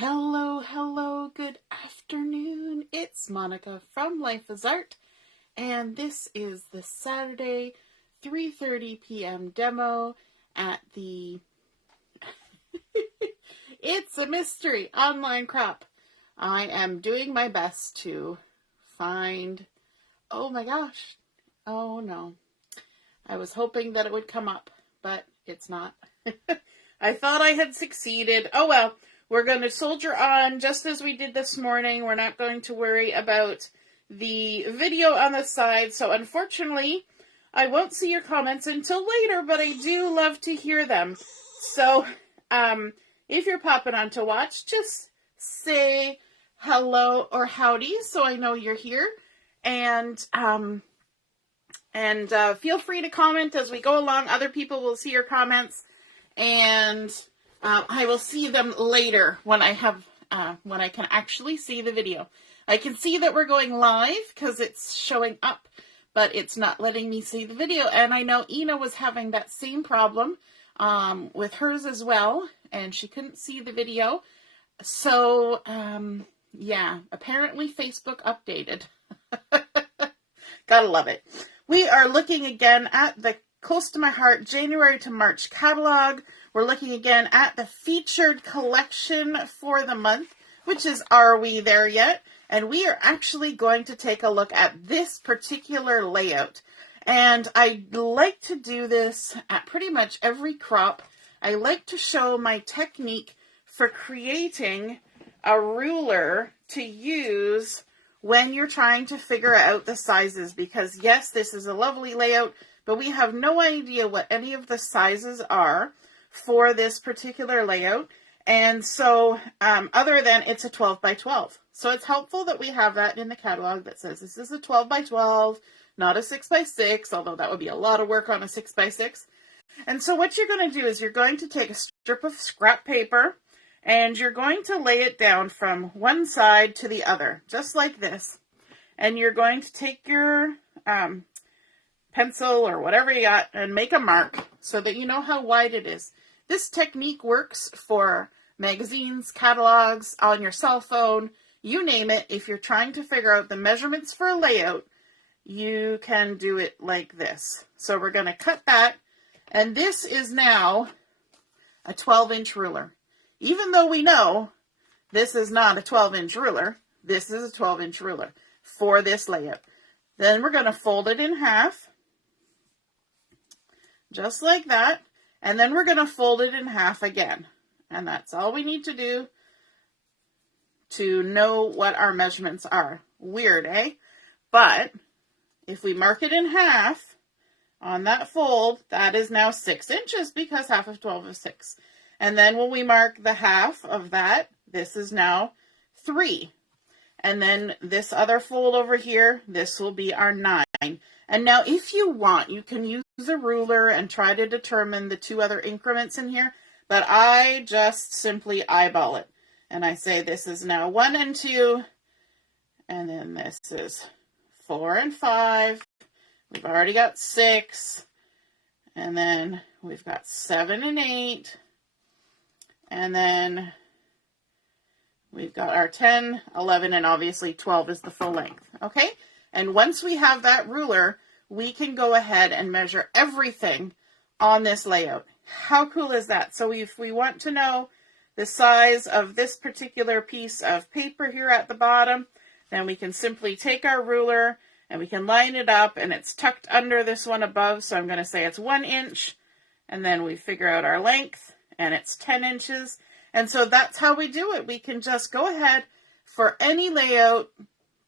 Hello, hello, good afternoon. It's Monica from Life is Art, and this is the Saturday 3:30 p.m. demo at the It's a Mystery online crop. I am doing my best to find, oh my gosh, oh no. I was hoping that it would come up, but it's not. I thought I had succeeded. Oh well. We're going to soldier on just as we did this morning. We're not going to worry about the video on the side. So unfortunately, I won't see your comments until later, but I do love to hear them. So if you're popping on to watch, just say hello or howdy so I know you're here. And feel free to comment as we go along. Other people will see your comments. And I will see them later when I can actually see the video. I can see that we're going live because it's showing up, but it's not letting me see the video. And I know Ina was having that same problem with hers as well, and she couldn't see the video. So, yeah, apparently Facebook updated. Gotta love it. We are looking again at the Close to My Heart January to March catalog. We're looking again at the featured collection for the month, which is Are We There Yet? And we are actually going to take a look at this particular layout. And I like to do this at pretty much every crop. I like to show my technique for creating a ruler to use when you're trying to figure out the sizes. Because yes, this is a lovely layout, but we have no idea what any of the sizes are for this particular layout. And so other than it's a 12 by 12. So it's helpful that we have that in the catalog that says this is a 12 by 12, not a 6 by 6, although that would be a lot of work on a 6 by 6. And so what you're going to do is you're going to take a strip of scrap paper and you're going to lay it down from one side to the other, just like this. And you're going to take your pencil or whatever you got and make a mark so that you know how wide it is. This technique works for magazines, catalogs, on your cell phone, you name it. If you're trying to figure out the measurements for a layout, you can do it like this. So we're going to cut that, and this is now a 12-inch ruler. Even though we know this is not a 12-inch ruler, this is a 12-inch ruler for this layout. Then we're going to fold it in half, just like that. And then we're going to fold it in half again. And that's all we need to do to know what our measurements are. Weird, eh? But if we mark it in half on that fold, that is now 6 inches because half of 12 is 6. And then when we mark the half of that, this is now 3. And then this other fold over here, this will be our 9. And now if you want, you can use a ruler and try to determine the 2 other increments in here, but I just simply eyeball it. And I say this is now 1 and 2, and then this is 4 and 5. We've already got 6, and then we've got 7 and 8, and then we've got our 10, 11, and obviously 12 is the full length, okay? And once we have that ruler, we can go ahead and measure everything on this layout. How cool is that? So if we want to know the size of this particular piece of paper here at the bottom, then we can simply take our ruler and we can line it up, and it's tucked under this one above. So I'm going to say it's 1 inch, and then we figure out our length, and it's 10 inches. And so that's how we do it. We can just go ahead for any layout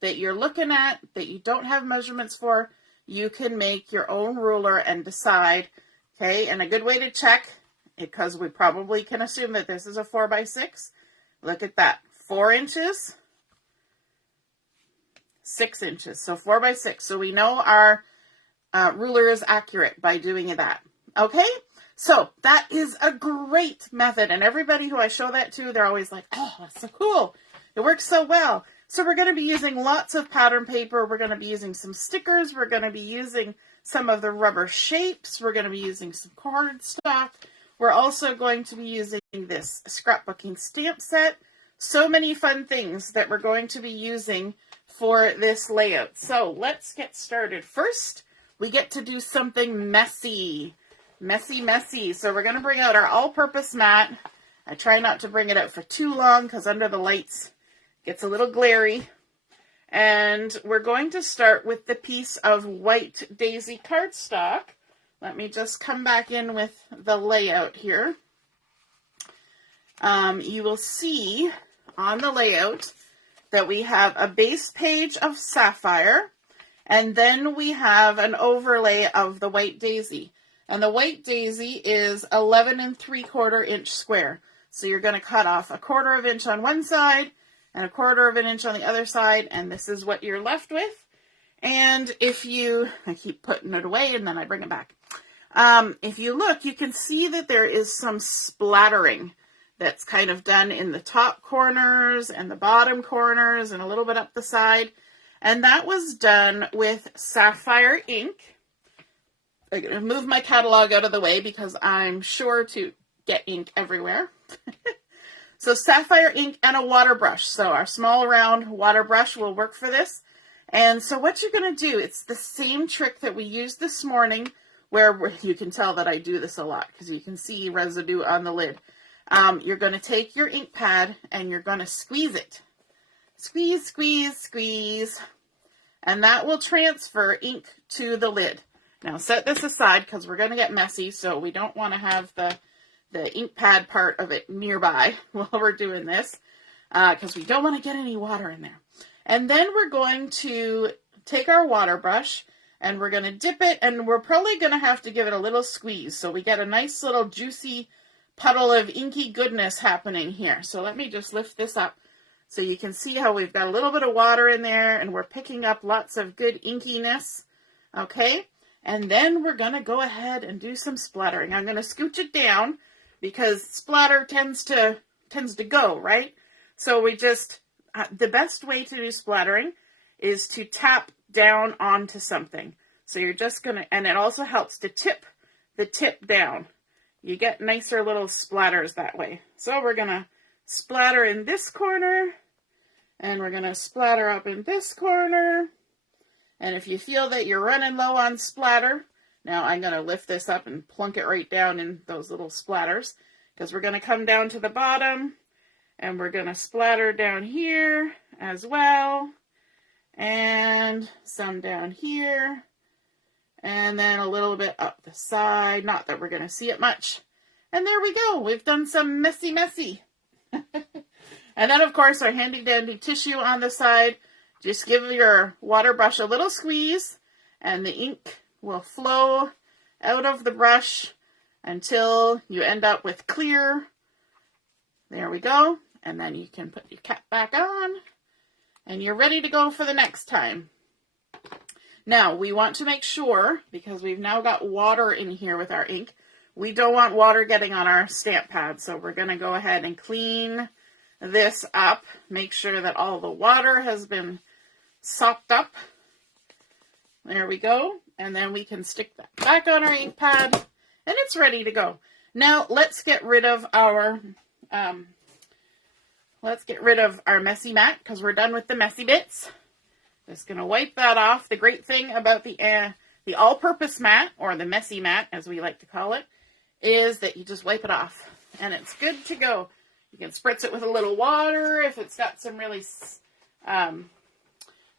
that you're looking at that you don't have measurements for, you can make your own ruler and decide, okay, and a good way to check, because we probably can assume that this is a 4 by 6. Look at that, 4 inches, 6 inches, so 4 by 6. So we know our ruler is accurate by doing that, okay? So that is a great method, and everybody who I show that to, they're always like, oh, that's so cool. It works so well. So we're going to be using lots of pattern paper. We're going to be using some stickers. We're going to be using some of the rubber shapes. We're going to be using some cardstock. We're also going to be using this scrapbooking stamp set. So many fun things that we're going to be using for this layout. So let's get started. First, we get to do something messy. Messy. So we're going to bring out our all-purpose mat. I try not to bring it out for too long because under the lights it gets a little glary. And we're going to start with the piece of white daisy cardstock. Let me just come back in with the layout here. You will see on the layout that we have a base page of Sapphire, and then we have an overlay of the white daisy. And the white daisy is 11 3/4 inch square. So you're going to cut off 1/4 inch on one side and 1/4 inch on the other side, and this is what you're left with. And if you, I keep putting it away and then I bring it back. If you look, you can see that there is some splattering that's kind of done in the top corners and the bottom corners and a little bit up the side. And that was done with Sapphire ink. I'm going to move my catalog out of the way because I'm sure to get ink everywhere. So Sapphire ink and a water brush. So our small round water brush will work for this. And so what you're going to do, it's the same trick that we used this morning, where you can tell that I do this a lot because you can see residue on the lid. You're going to take your ink pad and you're going to squeeze it. Squeeze. And that will transfer ink to the lid. Now set this aside because we're going to get messy, so we don't want to have the ink pad part of it nearby while we're doing this, because we don't want to get any water in there. And then we're going to take our water brush and we're going to dip it, and we're probably going to have to give it a little squeeze so we get a nice little juicy puddle of inky goodness happening here. So let me just lift this up so you can see how we've got a little bit of water in there and we're picking up lots of good inkiness. Okay, and then we're going to go ahead and do some splattering. I'm going to scooch it down because splatter tends to go, right? So we just, the best way to do splattering is to tap down onto something. So you're just going to, and it also helps to tip the tip down. You get nicer little splatters that way. So we're going to splatter in this corner, and we're going to splatter up in this corner. And if you feel that you're running low on splatter, now I'm going to lift this up and plunk it right down in those little splatters, because we're going to come down to the bottom and we're going to splatter down here as well, and some down here, and then a little bit up the side. Not that we're going to see it much. And there we go. We've done some messy. And then, of course, our handy dandy tissue on the side. Just give your water brush a little squeeze and the ink will flow out of the brush until you end up with clear. There we go. And then you can put your cap back on and you're ready to go for the next time. Now, we want to make sure, because we've now got water in here with our ink, we don't want water getting on our stamp pad. So we're going to go ahead and clean this up. Make sure that all the water has been sopped up. There we go. And then we can stick that back on our ink pad and it's ready to go. Now let's get rid of our messy mat, because we're done with the messy bits. Just going to wipe that off. The great thing about the all-purpose mat, or the messy mat as we like to call it, is that you just wipe it off and it's good to go. You can spritz it with a little water if it's got some really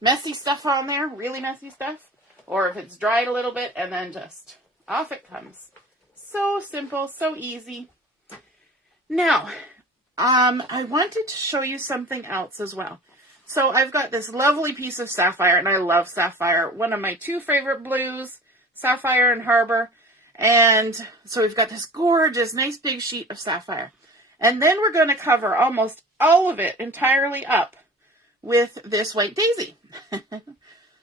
messy stuff on there, really messy stuff, or if it's dried a little bit, and then just off it comes. So simple, so easy. Now, I wanted to show you something else as well. So I've got this lovely piece of Sapphire, and I love Sapphire. One of my two favorite blues, Sapphire and Harbor. And so we've got this gorgeous, nice big sheet of Sapphire. And then we're going to cover almost all of it entirely up with this white daisy.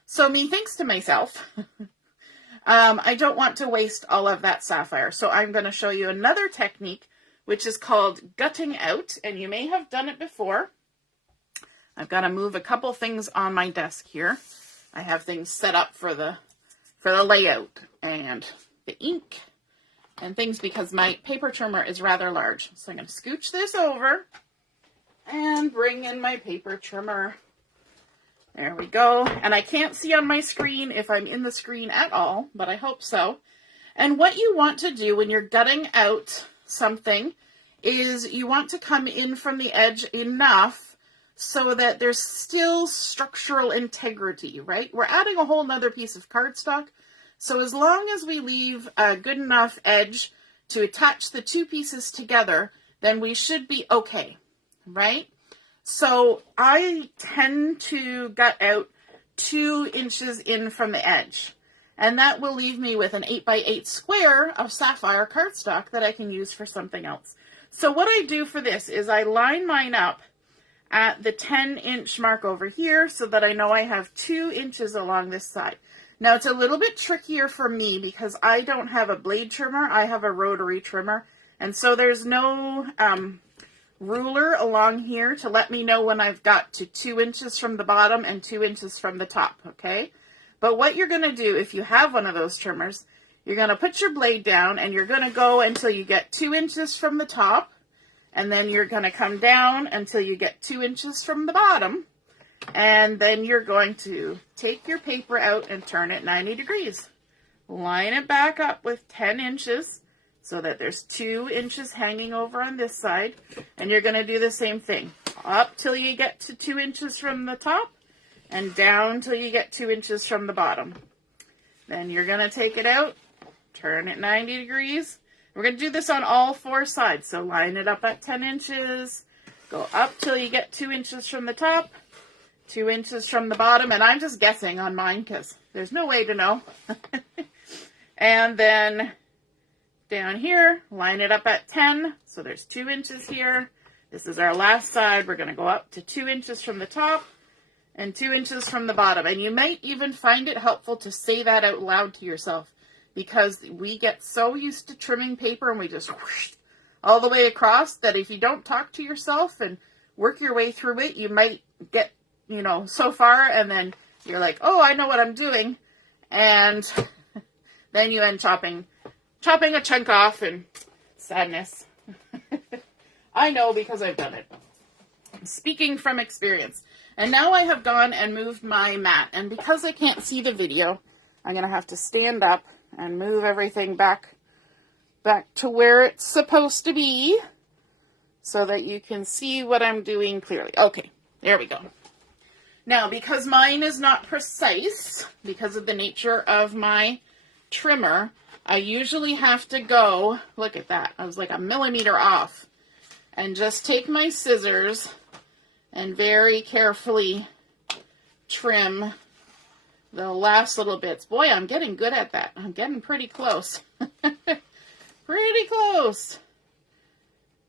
So methinks to myself, I don't want to waste all of that Sapphire. So I'm going to show you another technique, which is called gutting out. And you may have done it before. I've got to move a couple things on my desk here. I have things set up for the layout and the ink and things, because my paper trimmer is rather large. So I'm going to scooch this over And bring in my paper trimmer. There we go. And I can't see on my screen if I'm in the screen at all, but I hope so. And what you want to do when you're gutting out something is you want to come in from the edge enough so that there's still structural integrity, right? We're adding a whole nother piece of cardstock. So as long as we leave a good enough edge to attach the two pieces together, then we should be okay, right? So I tend to gut out 2 inches in from the edge. And that will leave me with an 8x8 square of Sapphire cardstock that I can use for something else. So what I do for this is I line mine up at the 10-inch mark over here so that I know I have 2 inches along this side. Now it's a little bit trickier for me because I don't have a blade trimmer, I have a rotary trimmer. And so there's no ruler along here to let me know when I've got to 2 inches from the bottom and 2 inches from the top, okay? But what you're going to do if you have one of those trimmers, you're going to put your blade down and you're going to go until you get 2 inches from the top, and then you're going to come down until you get 2 inches from the bottom, and then you're going to take your paper out and turn it 90 degrees. Line it back up with 10 inches so that there's 2 inches hanging over on this side, and you're going to do the same thing. Up till you get to 2 inches from the top, and down till you get 2 inches from the bottom. Then you're going to take it out, turn it 90 degrees. We're going to do this on all 4 sides. So line it up at 10 inches, go up till you get 2 inches from the top, 2 inches from the bottom, and I'm just guessing on mine because there's no way to know. And then down here, line it up at 10, so there's 2 inches here. This is our last side. We're going to go up to 2 inches from the top and 2 inches from the bottom. And you might even find it helpful to say that out loud to yourself, because we get so used to trimming paper and we just whoosh all the way across that if you don't talk to yourself and work your way through it, you might get, so far and then you're like, oh, I know what I'm doing. And then you end chopping a chunk off, and sadness. I know because I've done it. Speaking from experience. And now I have gone and moved my mat. And because I can't see the video, I'm going to have to stand up and move everything back to where it's supposed to be so that you can see what I'm doing clearly. Okay, there we go. Now, because mine is not precise, because of the nature of my trimmer, I usually have to go, look at that, I was like a millimeter off, and just take my scissors and very carefully trim the last little bits. Boy, I'm getting good at that. I'm getting pretty close. Pretty close.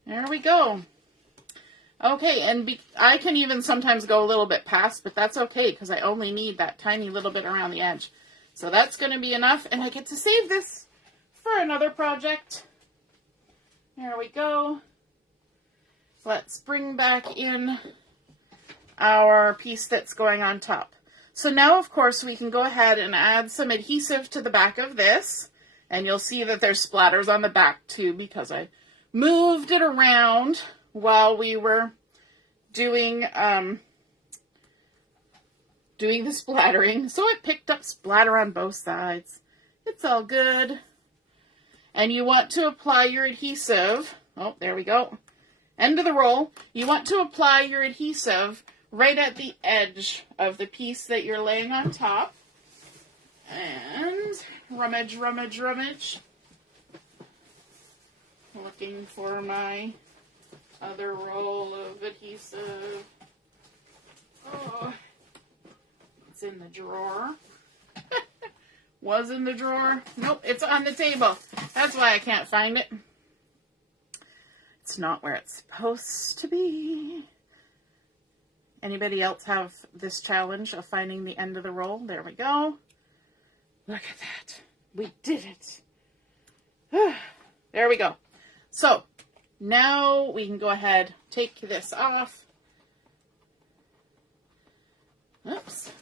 There we go. Okay, and I can even sometimes go a little bit past, but that's okay because I only need that tiny little bit around the edge. So that's going to be enough, and I get to save this for another project. There we go. Let's bring back in our piece that's going on top. So now, of course, we can go ahead and add some adhesive to the back of this, and you'll see that there's splatters on the back too because I moved it around while we were doing the splattering. So it picked up splatter on both sides. It's all good. And you want to apply your adhesive. Oh, there we go. End of the roll. You want to apply your adhesive right at the edge of the piece that you're laying on top. And rummage, rummage, rummage. Looking for my other roll of adhesive. Oh, it's in the drawer. Was in the drawer. Nope, it's on the table. That's why I can't find it. It's not where it's supposed to be. Anybody else have this challenge of finding the end of the roll? There we go. Look at that. We did it. There we go. So, now we can go ahead, take this off. Oops.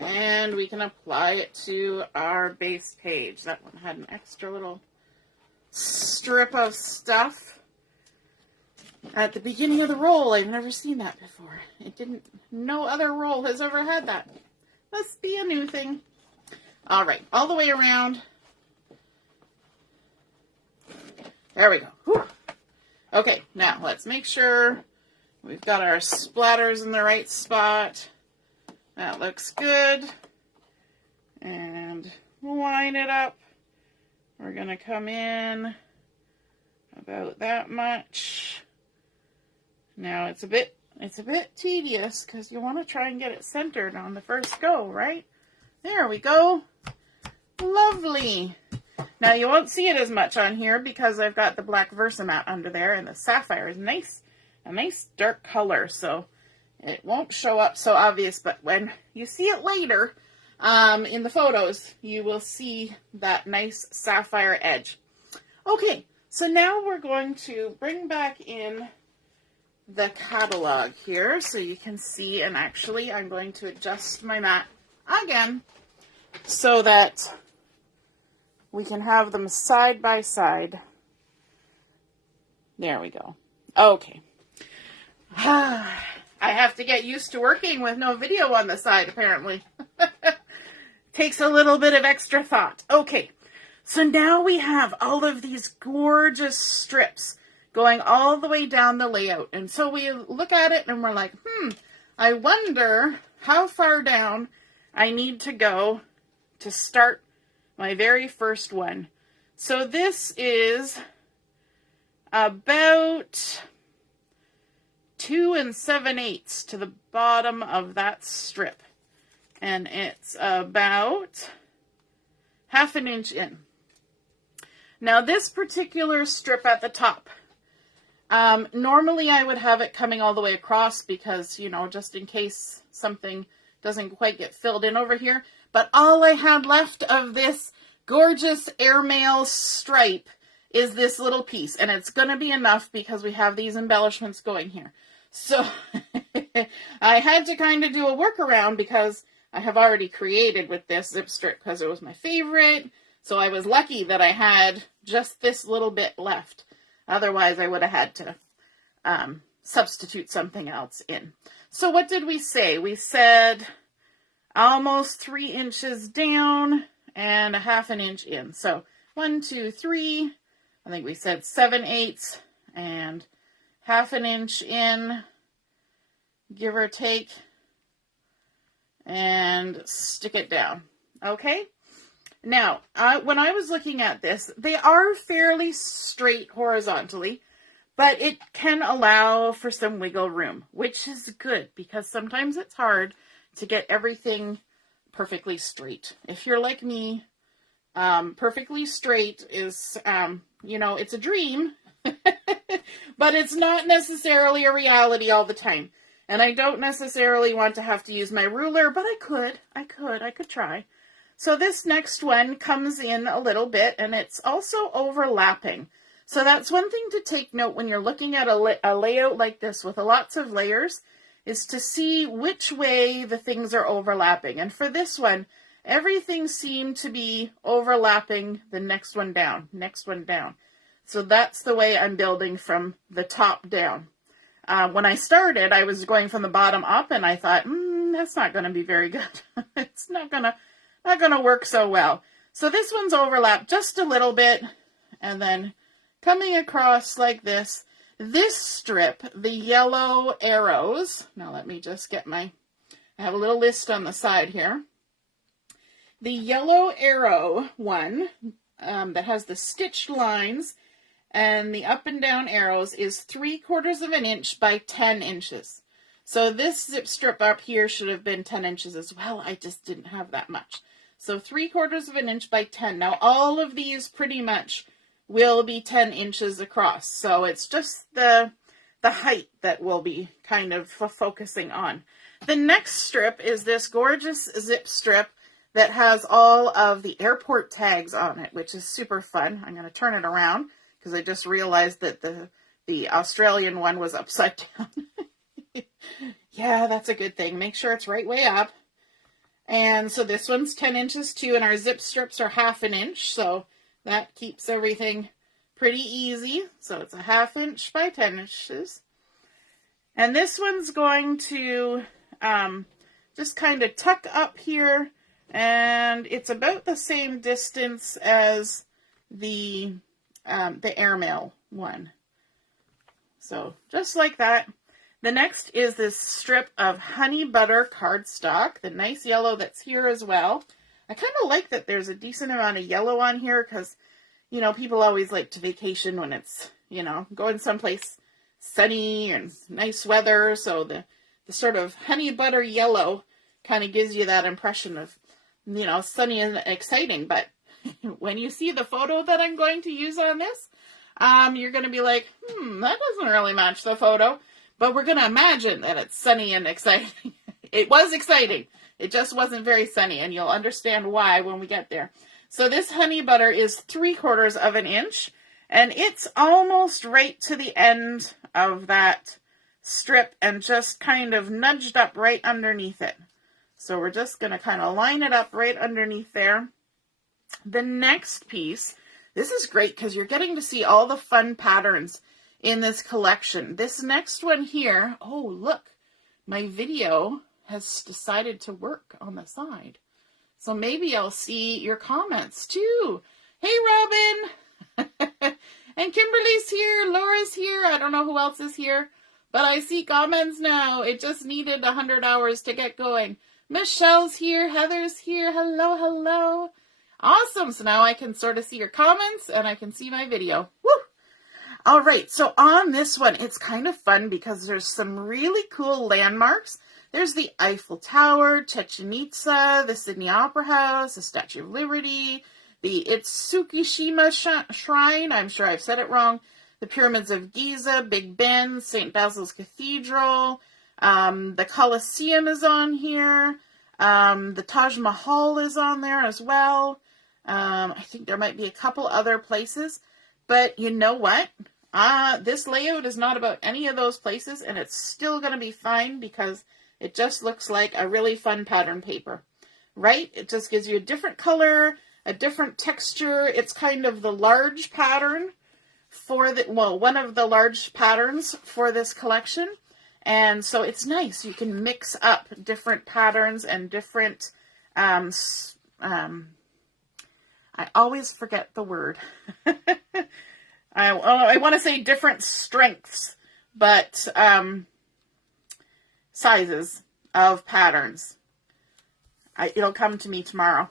And we can apply it to our base page. That one had an extra little strip of stuff. at the beginning of the roll. I've never seen that before. No other roll has ever had that. Must be a new thing. All right, all the way around. There we go. Whew. Okay, now let's make sure we've got our splatters in the right spot. That looks good. And line it up. We're going to come in about that much. Now it's a bit tedious because you want to try and get it centered on the first go, right? There we go. Lovely. Now you won't see it as much on here because I've got the black Versamat under there, and the Sapphire is a nice dark color, so it won't show up so obvious, but when you see it later in the photos, you will see that nice Sapphire edge. Okay, so now we're going to bring back in the catalog here so you can see, and actually I'm going to adjust my mat again so that we can have them side by side. There we go. Okay. I have to get used to working with no video on the side, apparently. Takes a little bit of extra thought. Okay, so now we have all of these gorgeous strips going all the way down the layout. And so we look at it and we're like, I wonder how far down I need to go to start my very first one. So this is about 2 7/8 to the bottom of that strip. And it's about 1/2 inch in. Now this particular strip at the top, normally I would have it coming all the way across because, you know, just in case something doesn't quite get filled in over here. But all I had left of this gorgeous airmail stripe is this little piece. And it's going to be enough because we have these embellishments going here. So I had to kind of do a workaround because I have already created with this zip strip because it was my favorite. So I was lucky that I had just this little bit left. Otherwise, I would have had to substitute something else in. So what did we say? We said almost 3 inches down and 1/2 inch in. So 1, 2, 3. I think we said 7/8 and 1/2 inch in, give or take, and stick it down. Okay? Now, when I was looking at this, they are fairly straight horizontally, but it can allow for some wiggle room, which is good because sometimes it's hard to get everything perfectly straight. If you're like me, perfectly straight is, you know, it's a dream, but it's not necessarily a reality all the time. And I don't necessarily want to have to use my ruler, but I could try. So this next one comes in a little bit, and it's also overlapping. So that's one thing to take note when you're looking at a layout like this with lots of layers, is to see which way the things are overlapping. And for this one, everything seemed to be overlapping the next one down. So that's the way I'm building from the top down. When I started, I was going from the bottom up, and I thought, that's not going to be very good. It's not gonna work so well. So this one's overlapped just a little bit, and then coming across like this. This strip, the yellow arrows, now let me just get I have a little list on the side here. The yellow arrow one that has the stitched lines and the up and down arrows is 3/4 inch by 10 inches. So this zip strip up here should have been 10 inches as well. I just didn't have that much. So 3/4 inch by 10. Now all of these pretty much will be 10 inches across. So it's just the height that we'll be kind of focusing on. The next strip is this gorgeous zip strip that has all of the airport tags on it, which is super fun. I'm going to turn it around because I just realized that the Australian one was upside down. Yeah, that's a good thing. Make sure it's right way up. And so this one's 10 inches too, and our zip strips are 1/2 inch. So that keeps everything pretty easy. So it's 1/2 inch by 10 inches. And this one's going to just kind of tuck up here, and it's about the same distance as the airmail one. So just like that. The next is this strip of honey butter cardstock, the nice yellow that's here as well. I kind of like that there's a decent amount of yellow on here because, you know, people always like to vacation when it's, you know, going someplace sunny and nice weather. So the sort of honey butter yellow kind of gives you that impression of, you know, sunny and exciting. But when you see the photo that I'm going to use on this, you're going to be like, that doesn't really match the photo. But we're going to imagine that it's sunny and exciting. It was exciting. It just wasn't very sunny, and you'll understand why when we get there. So this honey butter is 3/4 of an inch, and it's almost right to the end of that strip and just kind of nudged up right underneath it. So we're just going to kind of line it up right underneath there. The next piece, this is great because you're getting to see all the fun patterns in this collection. This next one here, oh look, my video has decided to work on the side. So maybe I'll see your comments too. Hey Robin! And Kimberly's here, Laura's here, I don't know who else is here, but I see comments now. It just needed 100 hours to get going. Michelle's here, Heather's here, hello, hello. Awesome, so now I can sort of see your comments and I can see my video. Woo! All right, so on this one, it's kind of fun because there's some really cool landmarks. There's the Eiffel Tower, Chichen Itza, the Sydney Opera House, the Statue of Liberty, the Itsukishima Shrine, I'm sure I've said it wrong, the Pyramids of Giza, Big Ben, St. Basil's Cathedral, the Colosseum is on here, the Taj Mahal is on there as well. I think there might be a couple other places, but you know what? This layout is not about any of those places, and it's still going to be fine because it just looks like a really fun pattern paper, right? It just gives you a different color, a different texture. It's kind of the large pattern for one of the large patterns for this collection. And so it's nice. You can mix up different patterns and different, I always forget the word. I want to say different strengths, but sizes of patterns. It'll come to me tomorrow.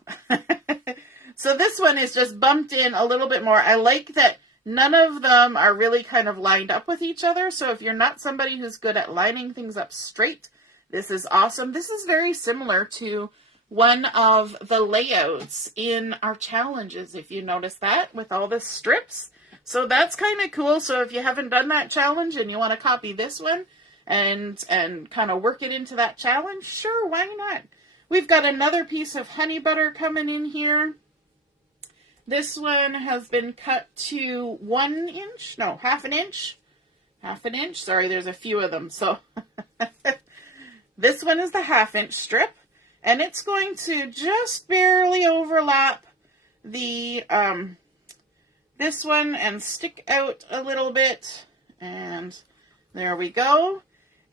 So this one is just bumped in a little bit more. I like that none of them are really kind of lined up with each other. So if you're not somebody who's good at lining things up straight, this is awesome. This is very similar to one of the layouts in our challenges, if you notice that, with all the strips. So that's kind of cool. So if you haven't done that challenge and you want to copy this one and kind of work it into that challenge, sure, why not? We've got another piece of honey butter coming in here. This one has been cut to 1 inch, no, half an inch. Half an inch, sorry, there's a few of them. So this one is the 1/2 inch strip, and it's going to just barely overlap the this one and stick out a little bit, and there we go.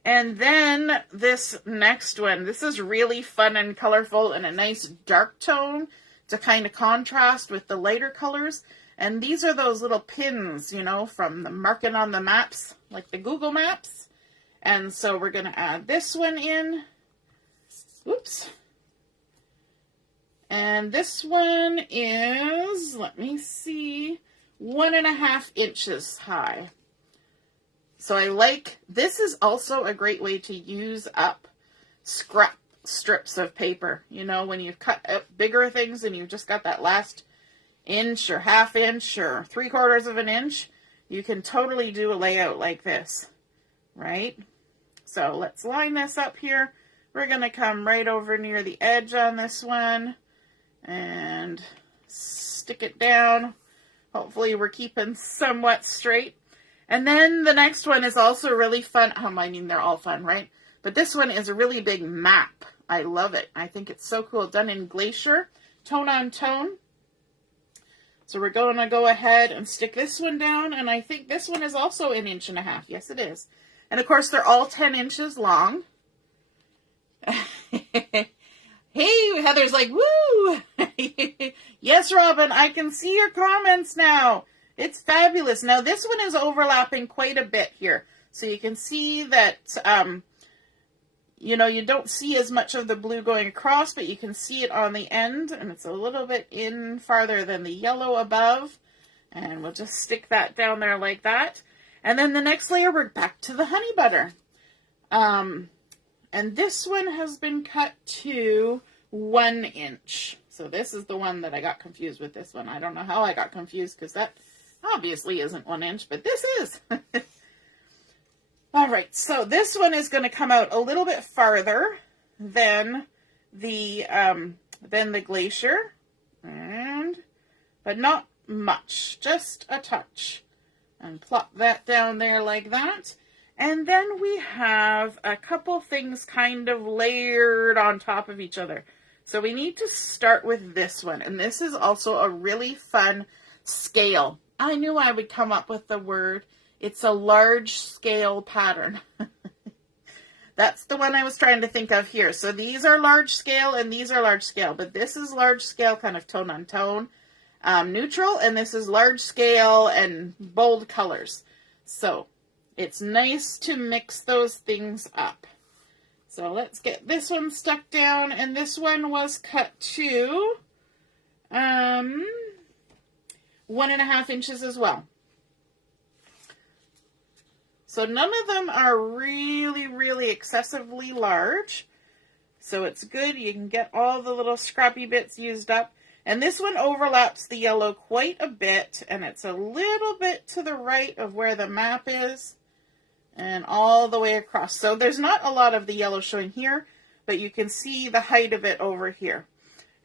And then this next one, this is really fun and colorful and a nice dark tone to kind of contrast with the lighter colors. And these are those little pins, you know, from the marking on the maps, like the Google Maps. And so we're going to add this one in. Oops. And this one is, let me see, 1.5 inches high. So I like, this is also a great way to use up scrap strips of paper. You know, when you've cut up bigger things and you've just got that last inch or 1/2 inch or 3/4 of an inch, you can totally do a layout like this, right? So let's line this up here. We're going to come right over near the edge on this one and stick it down. Hopefully we're keeping somewhat straight. And then the next one is also really fun. I mean, they're all fun, right? But this one is a really big map. I love it. I think it's so cool. Done in Glacier, tone on tone. So we're going to go ahead and stick this one down. And I think this one is also 1.5 inches. Yes, it is. And of course, they're all 10 inches long. Hey, Heather's like, woo! Yes, Robin, I can see your comments now. It's fabulous. Now, this one is overlapping quite a bit here. So you can see that, you know, you don't see as much of the blue going across, but you can see it on the end, and it's a little bit in farther than the yellow above. And we'll just stick that down there like that. And then the next layer, we're back to the honey butter. And this one has been cut to 1 inch. So this is the one that I got confused with this one. I don't know how I got confused because that obviously isn't 1 inch, but this is. All right, so this one is going to come out a little bit farther than the glacier, but not much, just a touch. And plop that down there like that. And then we have a couple things kind of layered on top of each other. So we need to start with this one. And this is also a really fun scale. I knew I would come up with the word. It's a large scale pattern. That's the one I was trying to think of here. So these are large scale and these are large scale. But this is large scale, kind of tone on tone, neutral. And this is large scale and bold colors. So it's nice to mix those things up. So let's get this one stuck down, and this one was cut to 1.5 inches as well. So none of them are really, really excessively large. So it's good. You can get all the little scrappy bits used up. And this one overlaps the yellow quite a bit, and it's a little bit to the right of where the map is. And all the way across. So there's not a lot of the yellow showing here, but you can see the height of it over here.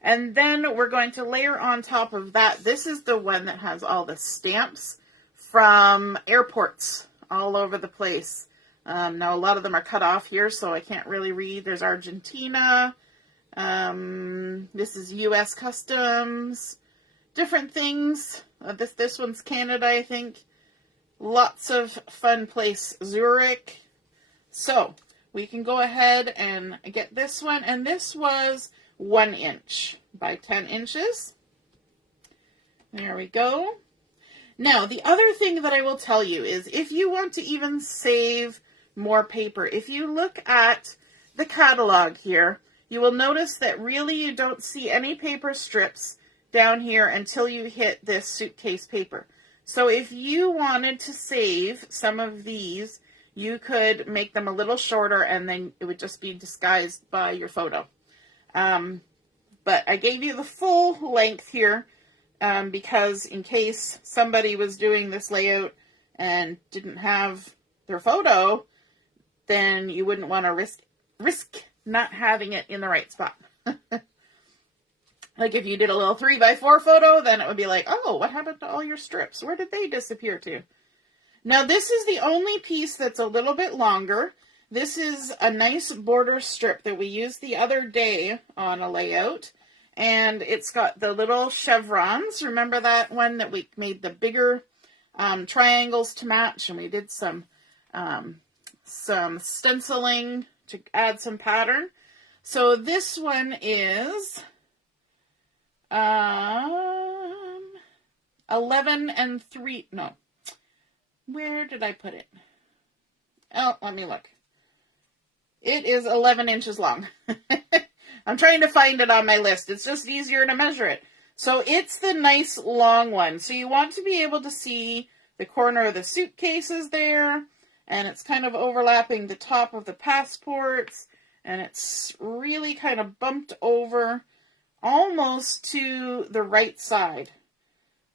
And then we're going to layer on top of that. This is the one that has all the stamps from airports all over the place. Now a lot of them are cut off here, so I can't really read. There's Argentina. This is U.S. Customs. Different things. This one's Canada, I think. Lots of fun place, Zurich. So we can go ahead and get this one. And this was 1 inch by 10 inches. There we go. Now, the other thing that I will tell you is if you want to even save more paper, if you look at the catalog here, you will notice that really you don't see any paper strips down here until you hit this suitcase paper. So if you wanted to save some of these, you could make them a little shorter and then it would just be disguised by your photo. But I gave you the full length here because in case somebody was doing this layout and didn't have their photo, then you wouldn't want to risk not having it in the right spot. Like if you did a little 3x4 photo, then it would be like, oh, what happened to all your strips? Where did they disappear to? Now this is the only piece that's a little bit longer. This is a nice border strip that we used the other day on a layout. And it's got the little chevrons. Remember that one that we made the bigger triangles to match? And we did some stenciling to add some pattern. So this one is 11 and 3, no. Where did I put it? Oh, let me look. It is 11 inches long. I'm trying to find it on my list. It's just easier to measure it. So it's the nice long one. So you want to be able to see the corner of the suitcases there. And it's kind of overlapping the top of the passports. And it's really kind of bumped over almost to the right side.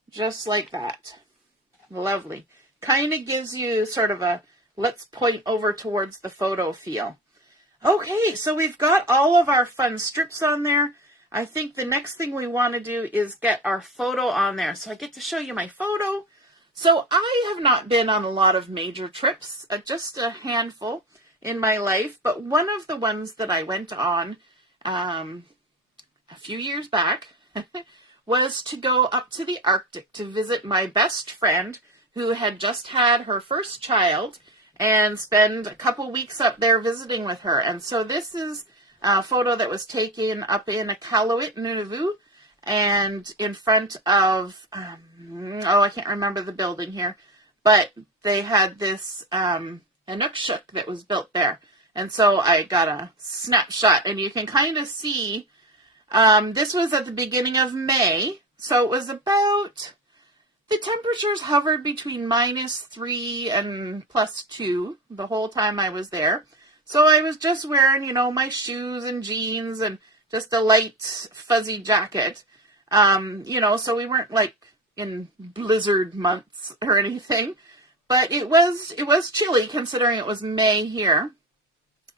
Just like that. Lovely. Kind of gives you sort of a let's point over towards the photo feel. Okay, so we've got all of our fun strips on there. I think the next thing we want to do is get our photo on there. So I get to show you my photo. So I have not been on a lot of major trips, just a handful in my life. But one of the ones that I went on a few years back was to go up to the Arctic to visit my best friend who had just had her first child. and spend a couple weeks up there visiting with her. And so this is a photo that was taken up in Iqaluit, Nunavut, and in front of, I can't remember the building here, but they had this Inukshuk that was built there. And so I got a snapshot, and you can kind of see, this was at the beginning of May, so it was about, the temperatures hovered between -3 and +2 the whole time I was there. So I was just wearing, you know, my shoes and jeans and just a light fuzzy jacket. You know, so we weren't like in blizzard months or anything, but it was chilly considering it was May here.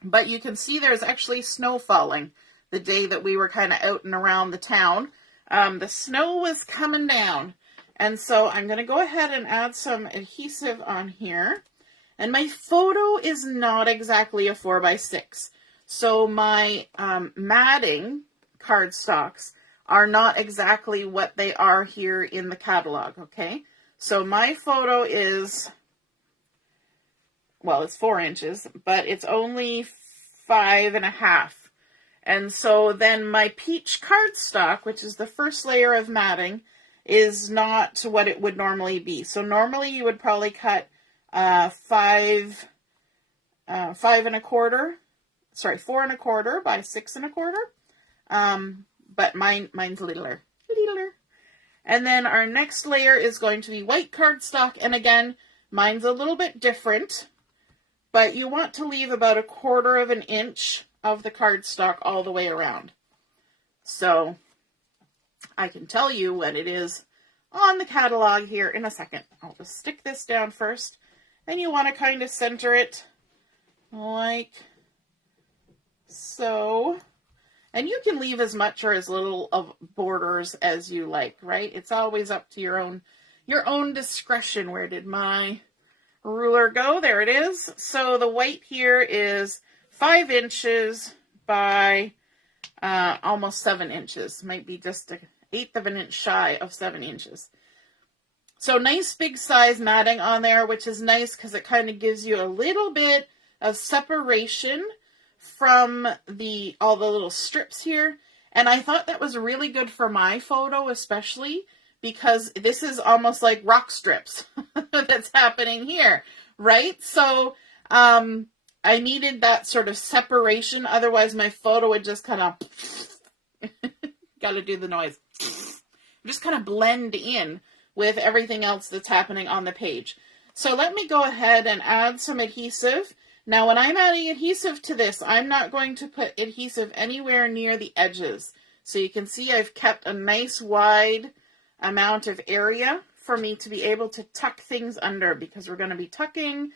But you can see there's actually snow falling the day that we were kind of out and around the town. The snow was coming down. And so I'm going to go ahead and add some adhesive on here. And my photo is not exactly a 4x6. So my matting cardstocks are not exactly what they are here in the catalog, okay? So my photo is, well, it's 4 inches, but it's only 5.5. And so then my peach cardstock, which is the first layer of matting, is not what it would normally be. So normally you would probably cut 4.25 by 6.25. But mine's littler. And then our next layer is going to be white cardstock. And again, mine's a little bit different, but you want to leave about 1/4 inch of the cardstock all the way around. So I can tell you what it is on the catalog here in a second. I'll just stick this down first, and you want to kind of center it like so. And you can leave as much or as little of borders as you like, right? It's always up to your own discretion. Where did my ruler go? There it is. So the white here is 5 inches by almost 7 inches. Might be just 1/8 of an inch shy of 7 inches. So nice big size matting on there, which is nice because it kind of gives you a little bit of separation from all the little strips here. And I thought that was really good for my photo, especially because this is almost like rock strips that's happening here, right? So I needed that sort of separation. Otherwise my photo would just kind of gotta do the noise, just kind of blend in with everything else that's happening on the page. So let me go ahead and add some adhesive. Now, when I'm adding adhesive to this, I'm not going to put adhesive anywhere near the edges. So you can see I've kept a nice wide amount of area for me to be able to tuck things under, because we're going to be tucking,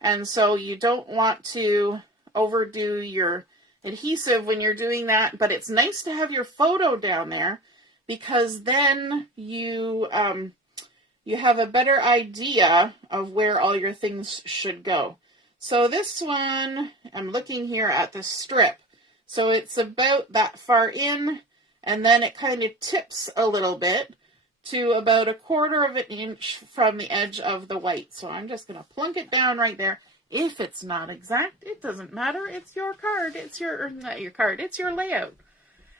and so you don't want to overdo your adhesive when you're doing that. But it's nice to have your photo down there, because then you have a better idea of where all your things should go. So this one, I'm looking here at the strip. So it's about that far in, and then it kind of tips a little bit to about 1/4 inch from the edge of the white. So I'm just going to plunk it down right there. If it's not exact, it doesn't matter. It's your card. It's not your card. It's your layout.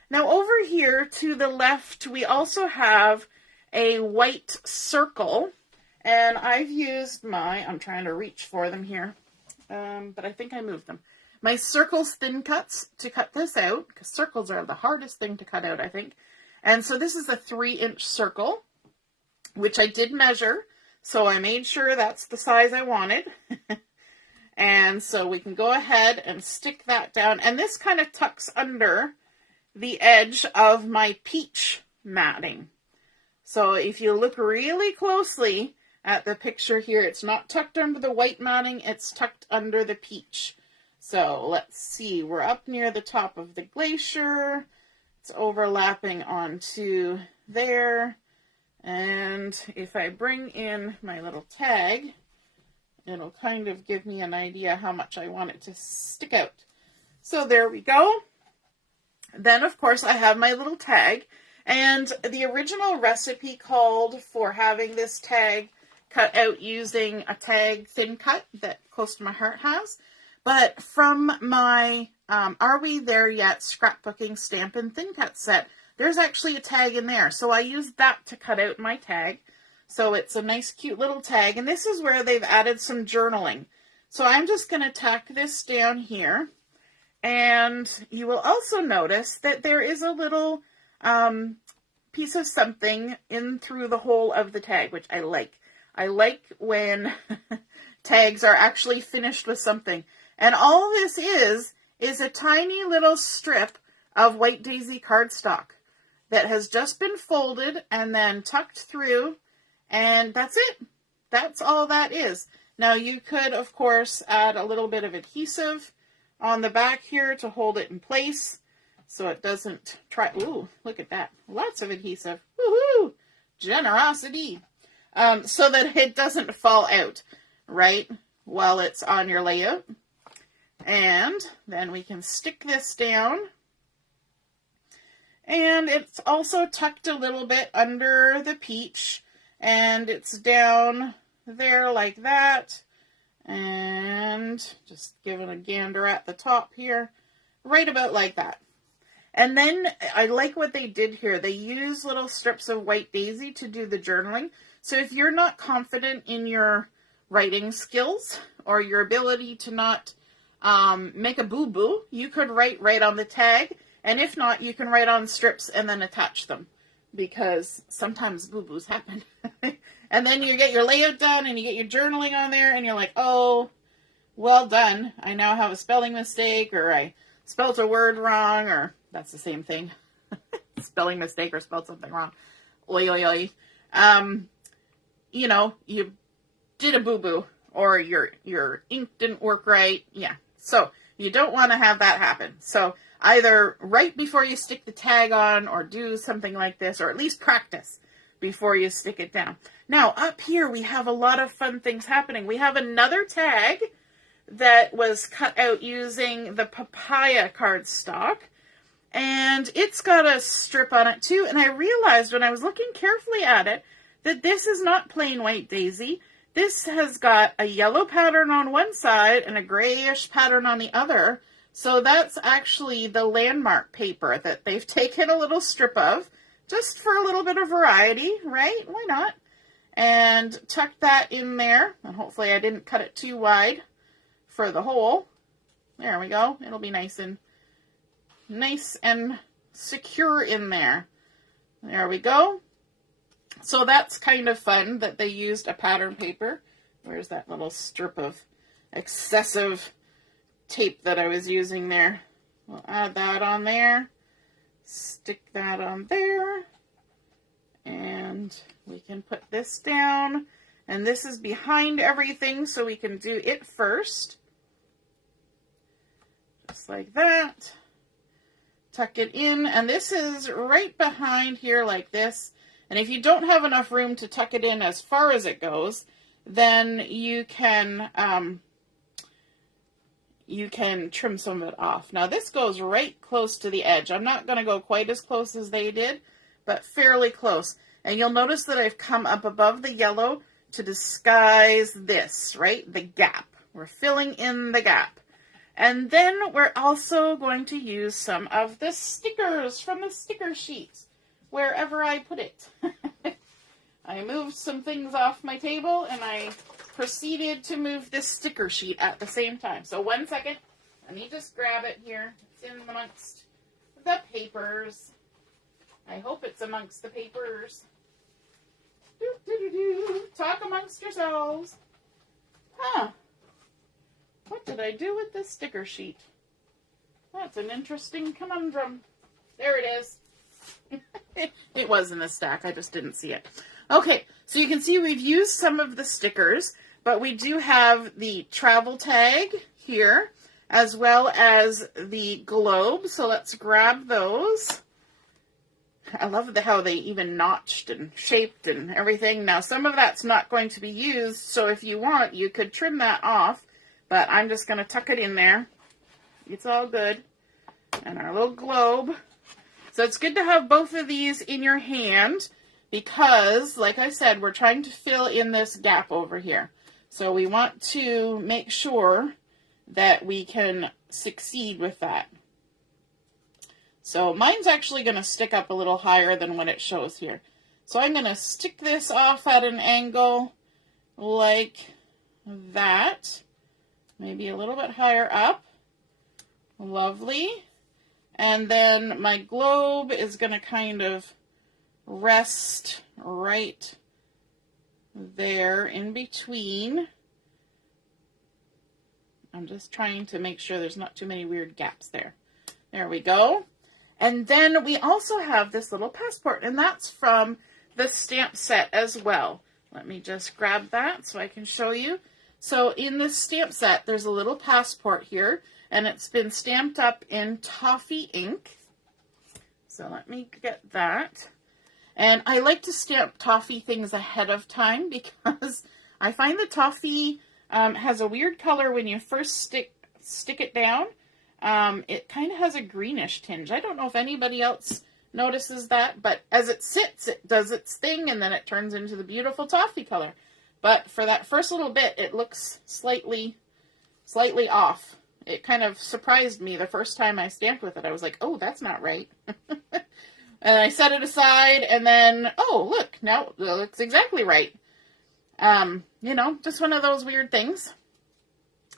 Now over here to the left, we also have a white circle, and I've used I'm trying to reach for them here, but I think I moved them. My circles thin cuts to cut this out, because circles are the hardest thing to cut out, I think. And so this is a 3-inch circle, which I did measure, so I made sure that's the size I wanted. And so we can go ahead and stick that down, and this kind of tucks under the edge of my peach matting. So if you look really closely at the picture here, it's not tucked under the white matting, it's tucked under the peach. So let's see, we're up near the top of the glacier. It's overlapping onto there. And if I bring in my little tag, it'll kind of give me an idea how much I want it to stick out. So there we go. Then, of course, I have my little tag. And the original recipe called for having this tag cut out using a tag thin cut that Close to My Heart has. But from my Are We There Yet Scrapbooking Stampin' Thin Cut set, there's actually a tag in there. So I used that to cut out my tag. So it's a nice cute little tag. And this is where they've added some journaling. So I'm just going to tack this down here. And you will also notice that there is a little piece of something in through the hole of the tag, which I like. I like when tags are actually finished with something. And all this is a tiny little strip of White Daisy cardstock that has just been folded and then tucked through, and that's it. That's all that is. Now you could, of course, add a little bit of adhesive on the back here to hold it in place so it doesn't try. Ooh, look at that. Lots of adhesive. Woohoo! Generosity. So that it doesn't fall out, right, while it's on your layout. And then we can stick this down. And it's also tucked a little bit under the peach. And it's down there like that. And just giving a gander at the top here. Right about like that. And then I like what they did here. They use little strips of White Daisy to do the journaling. So if you're not confident in your writing skills or your ability to not make a boo-boo, you could write right on the tag. And if not, you can write on strips and then attach them. Because sometimes boo-boos happen. And then you get your layout done and you get your journaling on there and you're like, oh, well done. I now have a spelling mistake, or I spelled a word wrong, or that's the same thing. Spelling mistake or spelled something wrong. Oi, oi, oi. You know, you did a boo-boo, or your ink didn't work right. Yeah. So you don't want to have that happen. So either right before you stick the tag on, or do something like this, or at least practice before you stick it down. Now, up here, we have a lot of fun things happening. We have another tag that was cut out using the papaya cardstock, and it's got a strip on it too. And I realized when I was looking carefully at it that this is not plain White Daisy. This has got a yellow pattern on one side and a grayish pattern on the other. So that's actually the landmark paper that they've taken a little strip of, just for a little bit of variety, right? Why not? And tuck that in there. And hopefully I didn't cut it too wide for the hole. There we go. It'll be nice and secure in there. There we go. So that's kind of fun that they used a pattern paper. Where's that little strip of excessive tape that I was using there? We'll add that on there. Stick that on there. And we can put this down. And this is behind everything, so we can do it first. Just like that. Tuck it in. And this is right behind here like this. And if you don't have enough room to tuck it in as far as it goes, then you can trim some of it off. Now this goes right close to the edge. I'm not going to go quite as close as they did, but fairly close. And you'll notice that I've come up above the yellow to disguise this, right? The gap. We're filling in the gap. And then we're also going to use some of the stickers from the sticker sheet, wherever I put it. I moved some things off my table and I proceeded to move this sticker sheet at the same time. So 1 second, let me just grab it here. It's in amongst the papers. I hope it's amongst the papers. Talk amongst yourselves. Huh. What did I do with this sticker sheet? That's an interesting conundrum. There it is. It was in the stack. I just didn't see it. Okay, so you can see we've used some of the stickers, but we do have the travel tag here, as well as the globe. So let's grab those. I love how they even notched and shaped and everything. Now, some of that's not going to be used, so if you want, you could trim that off, but I'm just going to tuck it in there. It's all good. And our little globe. So it's good to have both of these in your hand because, like I said, we're trying to fill in this gap over here. So we want to make sure that we can succeed with that. So mine's actually going to stick up a little higher than what it shows here. So I'm going to stick this off at an angle like that. Maybe a little bit higher up. Lovely. And then my globe is going to kind of rest right there in between. I'm just trying to make sure there's not too many weird gaps there. There we go. And then we also have this little passport, and that's from the stamp set as well. Let me just grab that so I can show you. So in this stamp set, there's a little passport here, and it's been stamped up in toffee ink. So let me get that. And I like to stamp toffee things ahead of time because I find the toffee has a weird color when you first stick it down. It kind of has a greenish tinge. I don't know if anybody else notices that, but as it sits, it does its thing, and then it turns into the beautiful toffee color. But for that first little bit, it looks slightly off. It kind of surprised me the first time I stamped with it. I was like, oh, that's not right. And I set it aside, and then, oh, look, now it looks exactly right. You know, just one of those weird things.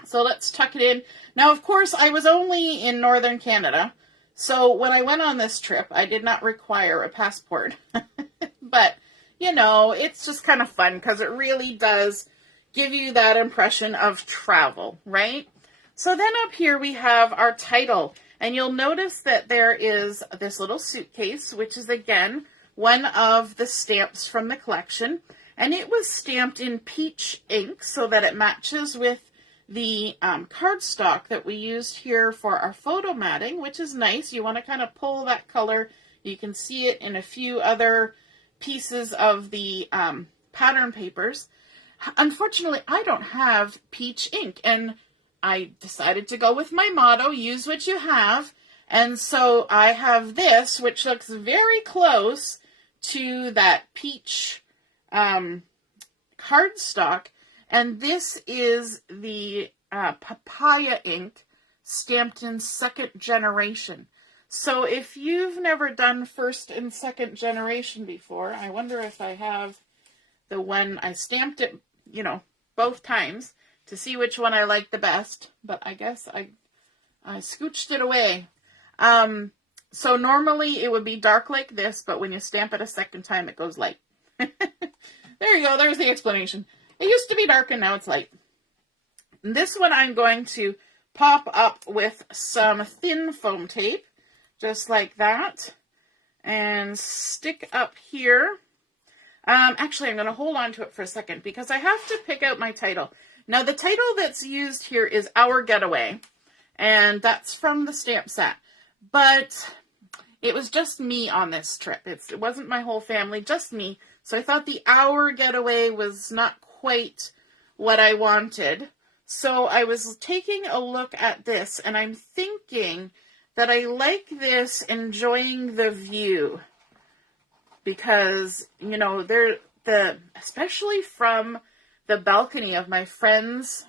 So let's tuck it in. Now, of course, I was only in northern Canada, so when I went on this trip, I did not require a passport. But, you know, it's just kind of fun because it really does give you that impression of travel, right? So then up here we have our title, and you'll notice that there is this little suitcase, which is, again, one of the stamps from the collection, and it was stamped in peach ink so that it matches with the cardstock that we used here for our photo matting, which is nice. You want to kind of pull that color. You can see it in a few other pieces of the pattern papers. Unfortunately, I don't have peach ink, and I decided to go with my motto, use what you have. And so I have this, which looks very close to that peach cardstock. And this is the papaya ink stamped in second generation. So if you've never done first and second generation before, I wonder if I have the one I stamped it, you know, both times to see which one I like the best. But I guess I scooched it away. So normally it would be dark like this, but when you stamp it a second time, it goes light. There you go. There's the explanation. It used to be dark and now it's light. This one I'm going to pop up with some thin foam tape, just like that, and stick up here. Actually, I'm going to hold on to it for a second because I have to pick out my title. Now, the title that's used here is Our Getaway, and that's from the stamp set. But it was just me on this trip. It wasn't my whole family, just me. So I thought the Our Getaway was not quite what I wanted. So I was taking a look at this, and I'm thinking that I like this enjoying the view. Because, you know, especially from the balcony of my friend's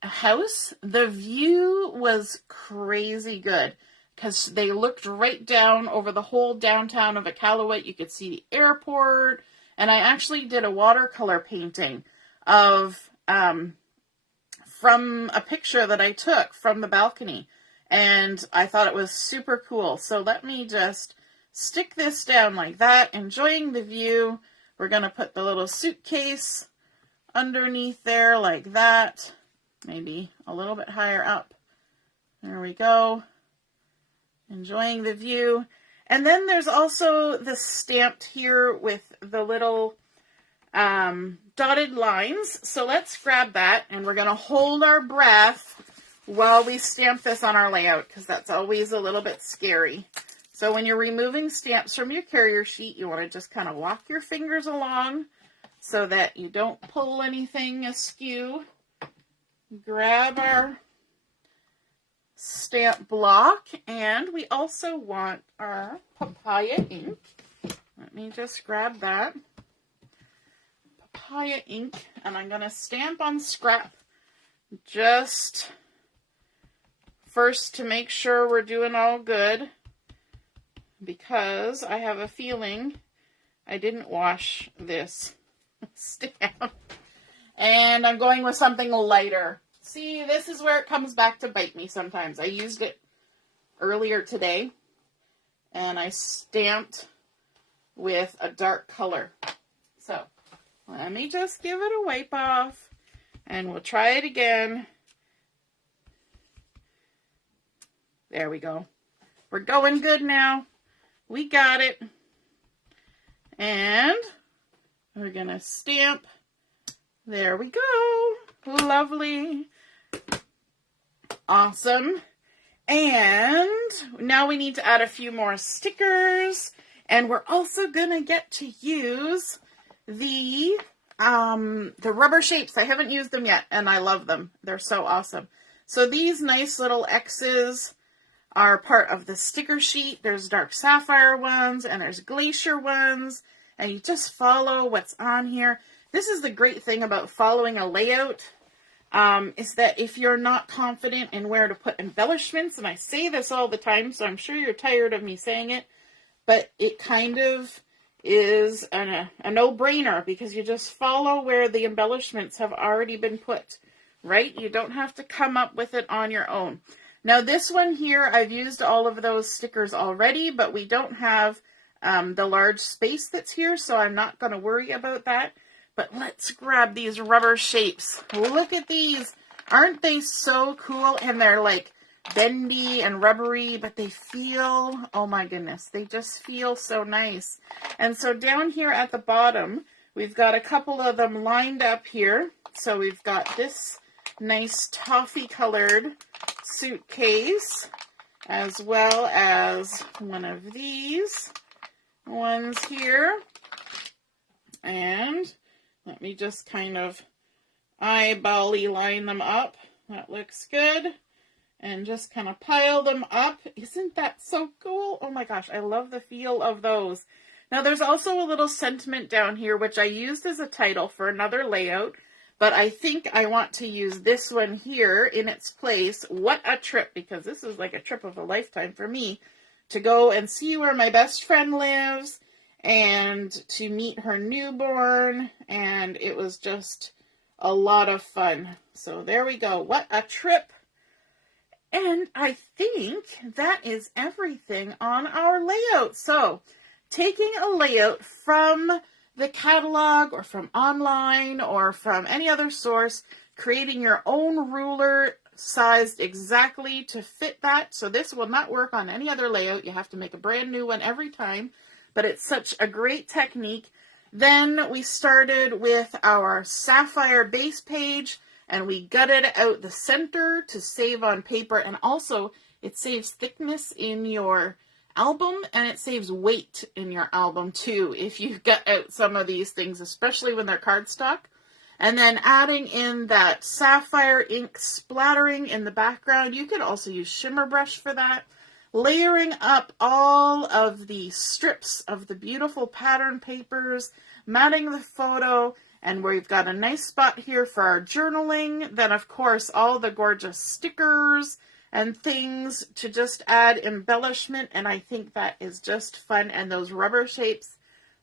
house, the view was crazy good. Because they looked right down over the whole downtown of Iqaluit. You could see the airport. And I actually did a watercolor painting of from a picture that I took from the balcony. And I thought it was super cool. So let me just stick this down like that, enjoying the view. We're going to put the little suitcase underneath there like that. Maybe a little bit higher up. There we go. Enjoying the view. And then there's also the stamped here with the little dotted lines. So let's grab that, and we're going to hold our breath while we stamp this on our layout, because that's always a little bit scary. So when you're removing stamps from your carrier sheet, you want to just kind of walk your fingers along so that you don't pull anything askew. Grab our stamp block, and we also want our papaya ink. Let let me just grab that papaya ink, and I'm going to stamp on scrap just first to make sure we're doing all good, because I have a feeling I didn't wash this stamp. And I'm going with something lighter. See, this is where it comes back to bite me sometimes. I used it earlier today, and I stamped with a dark color. So, let me just give it a wipe off, and we'll try it again. There we go. We're going good now. We got it. And we're going to stamp. There we go. Lovely. Awesome. And now we need to add a few more stickers. And we're also going to get to use the rubber shapes. I haven't used them yet, and I love them. They're so awesome. So these nice little X's are part of the sticker sheet. There's dark sapphire ones, and there's glacier ones, and you just follow what's on here. This is the great thing about following a layout, is that if you're not confident in where to put embellishments, and I say this all the time, so I'm sure you're tired of me saying it, but it kind of is a no-brainer, because you just follow where the embellishments have already been put, right? You don't have to come up with it on your own. Now this one here, I've used all of those stickers already, but we don't have the large space that's here, so I'm not going to worry about that. But let's grab these rubber shapes. Look at these. Aren't they so cool? And they're like bendy and rubbery, but they feel, oh my goodness, they just feel so nice. And so down here at the bottom, we've got a couple of them lined up here. So we've got this nice toffee colored suitcase, as well as one of these ones here. And let me just kind of eyeball-y line them up. That looks good. And just kind of pile them up. Isn't that so cool? Oh my gosh, I love the feel of those. Now there's also a little sentiment down here, which I used as a title for another layout, but I think I want to use this one here in its place. What a trip, because this is like a trip of a lifetime for me, to go and see where my best friend lives and to meet her newborn, and it was just a lot of fun. So there we go. What a trip. And I think that is everything on our layout. So taking a layout from the catalog or from online or from any other source, creating your own ruler sized exactly to fit that. So this will not work on any other layout. You have to make a brand new one every time, but it's such a great technique. Then we started with our Sapphire base page, and we gutted out the center to save on paper, and also it saves thickness in your album, and it saves weight in your album too if you gut out some of these things, especially when they're cardstock. And then adding in that sapphire ink splattering in the background. You could also use shimmer brush for that. Layering up all of the strips of the beautiful pattern papers, matting the photo, and we've got a nice spot here for our journaling. Then, of course, all the gorgeous stickers and things to just add embellishment, and I think that is just fun. And those rubber shapes,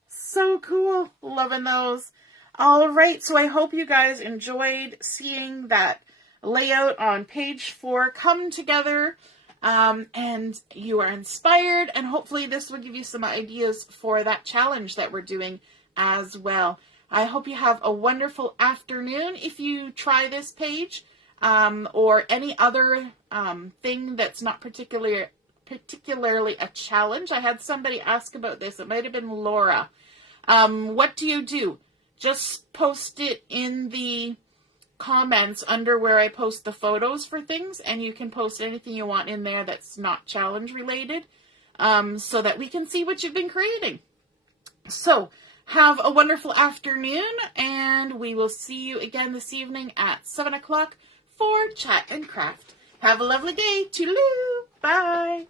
so cool. Loving those. All right, so I hope you guys enjoyed seeing that layout on page 4 come together, and you are inspired, and hopefully this will give you some ideas for that challenge that we're doing as well. I hope you have a wonderful afternoon if you try this page, or any other thing that's not particularly a challenge. I had somebody ask about this. It might have been Laura. What do you do? Just post it in the comments under where I post the photos for things, and you can post anything you want in there that's not challenge related, so that we can see what you've been creating. So have a wonderful afternoon, and we will see you again this evening at 7 o'clock for Chat and Craft. Have a lovely day. Toodaloo. Bye.